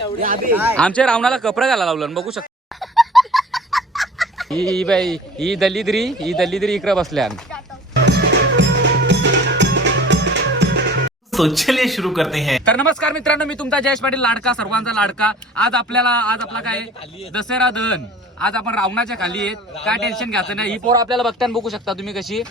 आमच्या रावणाला कपडा घाला लावलं बघू शकता. ही बाई ही दलिद्री ही दलिद्री इकडे बसल्यान. तो चलिए शुरू करते हैं. तर नमस्कार मित्रांनो मी तुमचा जयेश पाटील लाडका सर्वांचा लाडका. आज आपल्याला आज आपला काय? दसरा दहन. आज आपण रावणाच्या खाली आहेत. काय टेन्शन घ्यायचं नाही. ही पोर आपल्याला बघताना बघू शकता तुम्ही कशी.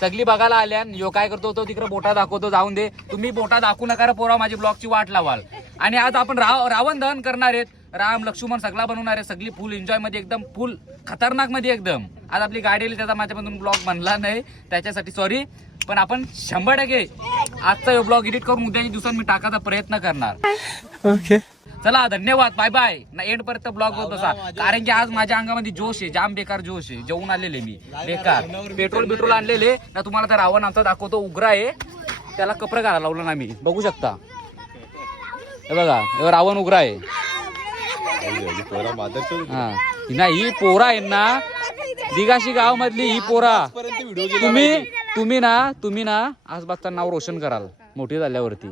सगळी बघायला आल्यान यो काय करतो तो तिकडे बोटा दाखवतो जाऊन दे. तुम्ही बोटा दाखवू नका रे पोरा माझी ब्लॉगची वाट लावाल. आणि आज आपण राव रावण दहन करणार आहेत. राम लक्ष्मण सगळा बनवणार आहे सगळी फुल एन्जॉयमध्ये एकदम फुल खतरनाकमध्ये एकदम. आज आपली गाडी आली त्याचा माझ्यामधून ब्लॉग बनला नाही. त्याच्यासाठी सॉरी पण आपण शंभर टक्के आजचा ब्लॉग एडिट करून उद्याच्या दिवसात मी टाकायचा प्रयत्न करणार. ओके चला धन्यवाद. बाय बाय ना एंड पर्यंत ब्लॉग होत असा. कारण की आज माझ्या अंगामध्ये जोश आहे. जाम बेकार जोश आहे. जेवून आलेले मी. बेकार. पेट्रोल बिट्रोल आणलेले. ना तुम्हाला तर रावण आमचा दाखवतो. उग्रा आहे. त्याला कपडे घालायला लावलं ना मी. बघू शकता. हे बघा हे रावण उग्रा आहे. हा. नाही ही पोरा आहे ना दिगाशी गाव मधली ही पोरा. तुम्ही तुम्ही ना तुम्ही ना आसपासचं नाव रोशन कराल मोठी झाल्यावरती.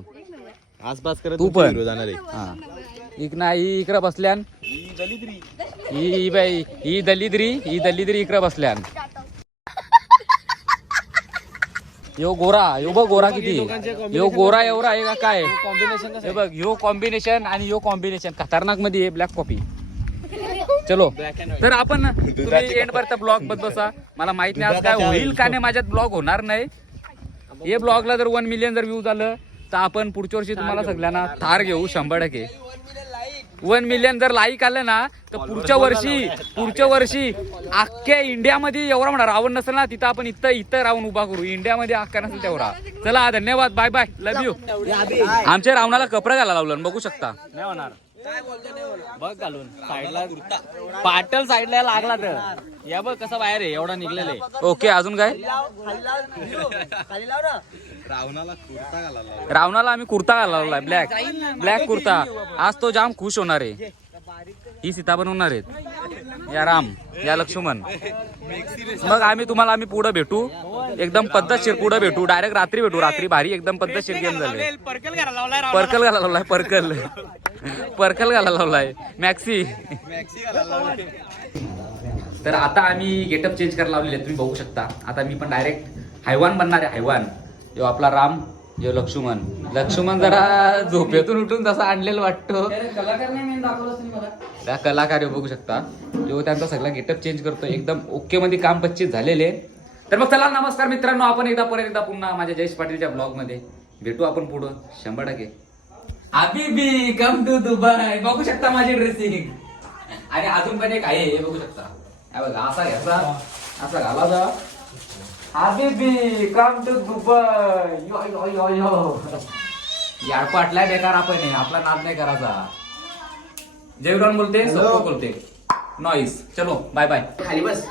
आसपास करत तू पण. जाणार हा. इक ना ही इकडं बसल्यान. ही ही बाई ही दलिद्री ही दलिद्री इकडं बसल्यान. यो गोरा यो बघ गोरा किती. यो गोरा एवढा आहे का काय? कॉम्बिनेशन हे बघ यो कॉम्बिनेशन आणि यो कॉम्बिनेशन खतरनाकमध्ये आहे ब्लॅक कॉफी चलो. तर आपण तुम्ही एंड पर्यंत ब्लॉग बघ बसा. मला माहीत नाही आज काय होईल का नाही माझ्यात ब्लॉग होणार नाही. हे ब्लॉगला जर वन मिलियन जर व्ह्यू झालं तर आपण पुढच्या वर्षी तुम्हाला सगळ्यांना थार घेऊ शंभर टक्के. वन मिलियन जर लाईक आलं ना तर पुढच्या वर्षी पुढच्या वर्षी अख्ख्या इंडियामध्ये एवढा म्हणा रावण नसेल ना तिथं आपण इथं इथं रावण उभा करू. इंडियामध्ये अख्खा नसेल तेवढा. चला धन्यवाद. बाय बाय लव यू आमच्या रावणाला कपडा घाला लावलं. बघू शकता. नाही होणार. बघ घालून. साईडला पाटल साईडला लागला तर. या बघ कसं बाहेर आहे एवढा निघलेले ओके अजून काय? रावणाला आम्ही कुर्ता घाला लावलाय ब्लॅक ब्लॅक कुर्ता. आज तो जाम खुश होणार आहे. ही सीता बनवणार आहेत. या राम या लक्ष्मण. मग आम्ही तुम्हाला आम्ही पुढे भेटू. एकदम पद्धतशीर पुढे भेटू. डायरेक्ट रात्री भेटू रात्री भारी एकदम पद्धतशीर गेम झाले. पर्कल घाला लावलाय पर्कल घाला लावलाय पर्कल. पर्कल घाला लावलाय. मॅक्सी तर आता आम्ही गेटअप चेंज करायला लावलेले तुम्ही बघू शकता. आता मी पण डायरेक्ट हैवान बनणार आहे हैवान यो आपला राम यो लक्ष्मण. लक्ष्मण जरा झोपेतून उठून तसा आणलेलं वाटतो. त्या कलाकार बघू शकता. जो त्यांचा सगळा गेटअप चेंज करतो एकदम ओके मध्ये काम पच्चीस झालेले. तर मग चला नमस्कार मित्रांनो. आपण एकदा परत एकदा पुन्हा माझ्या जयेश पाटीलच्या ब्लॉगमध्ये भेटू आपण पुढं. शंभर टक्के. हबीबी कम टू दुबई बघू शकता माझी ड्रेसिंग आणि अजून पण एक आहे हे बघू शकता. बघा असा घ्यायचा. असा घालाचा हबीबी कम टू दुबई यो यो यो यो याड पाटलाय बेकार आपण हे, आपला नाद नाही करायचा. जयराम बोलते सोपं बोलते. नॉईस चलो बाय बाय खाली बस.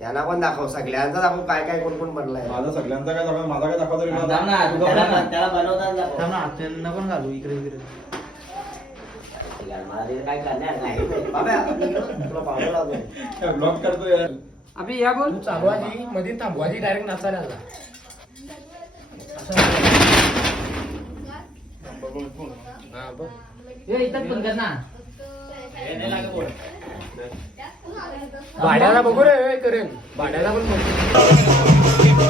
याला पण दाखव. सगळ्यांचा दाखव काय काय कोण कोण बनलाय. माझा सगळ्यांचा काय दाखवा? माझा काय दाखवा तरी त्याला बनवतात त्यांना पण घालू इकडे इकडे. काय करणार नाही बाबा, तुला पावडर लावतोय. ब्लॉक करतो यार अभि या बोल चालवाजी मध्ये थांबवाजी डायरेक्ट नाचायला आला इथंच पण कर ना भाड्याला बघू रे करेन भाड्याला पण बघू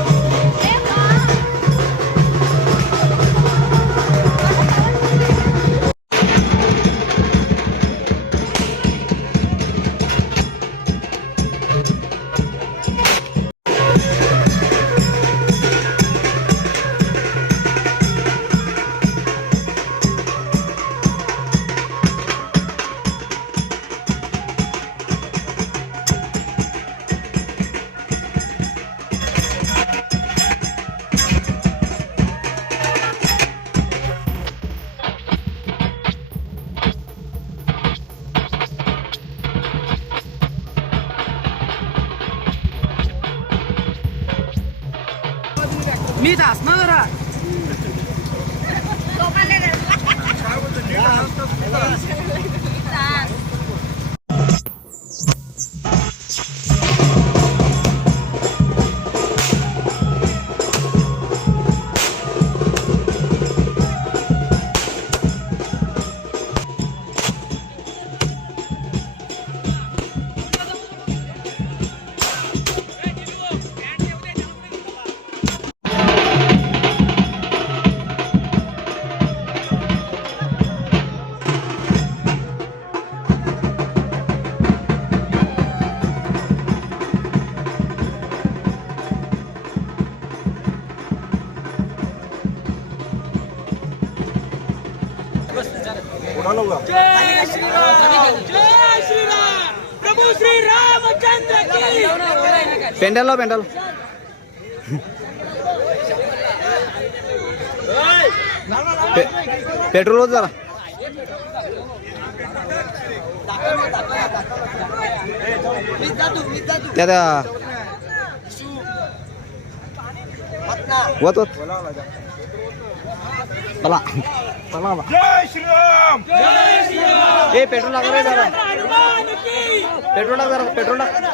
मी असणार पेंडल लाव पेंडल. पे- पेट्रोल होत जरा. त्या त्या. वत वत. चला. ए पेट्रोल लागणार आहे जरा. पेट्रोल टाक जरा पेट्रोल टाक.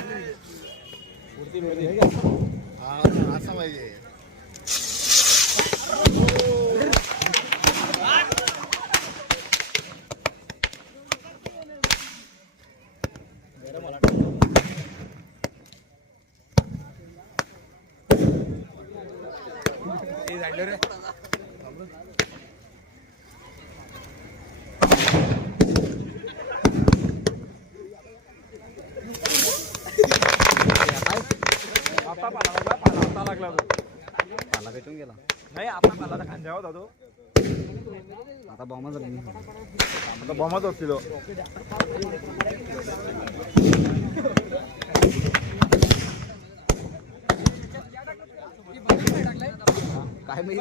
असा पाहिजे. पाला पेटून गेला नाही आपण मला आता खांद्यावर होता तो. आता बॉम्ब झाली. आता बॉम्बच असतील काय माहीत?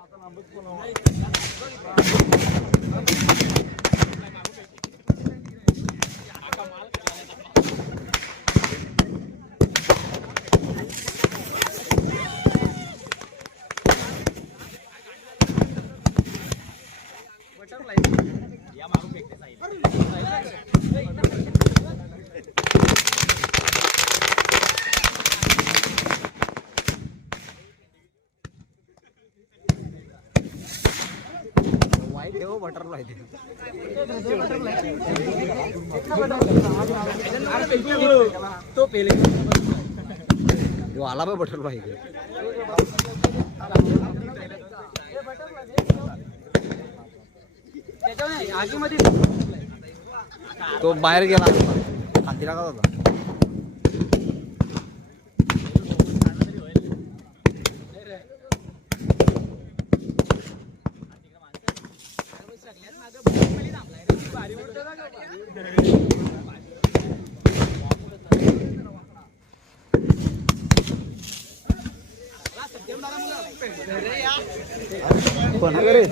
वाईट आहे हो बटरफ्लाय ते तो आला बा बटरफ्लाय इकडे तो बाहेर गेला खांदी लागत होता पण रे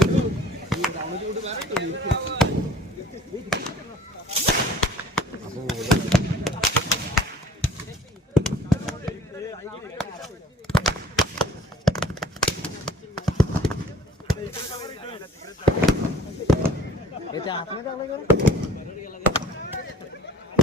याच्या आतमध्ये टाकलं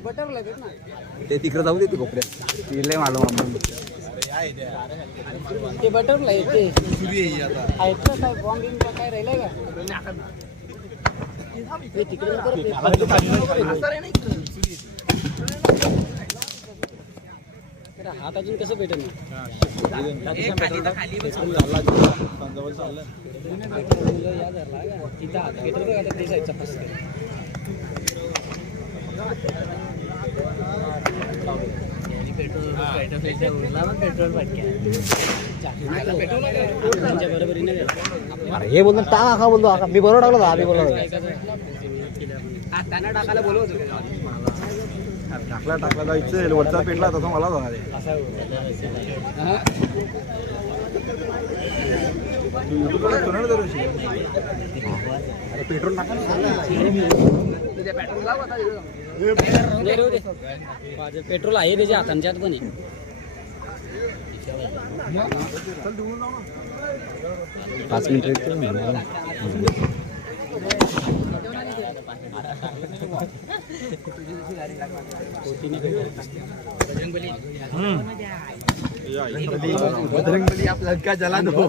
मजा ते तिकडे जाऊ दे ते कोपऱ्यात तिला मालूम ते बटरफ्लाय ते. आहेत ना काय राहिलंय का? हे तिकडे परत ते- हात अजून कसं भेटेल तिथं हात भेटेल बघ आता ते बरोबरीने अरे हे बोलतो टाका का बोलतो आका मी बरोबर टाकलं आधी बोलला त्यांना टाकायला बोलवत टाकला टाकला जायचं वरचा पेटला तसं मला जाणार पेट्रोल टाका पेट्रोल आहे त्याच्या हातांच्यात पण आहे. पाच मिनिट बजरंगबली आपला लंका जला दो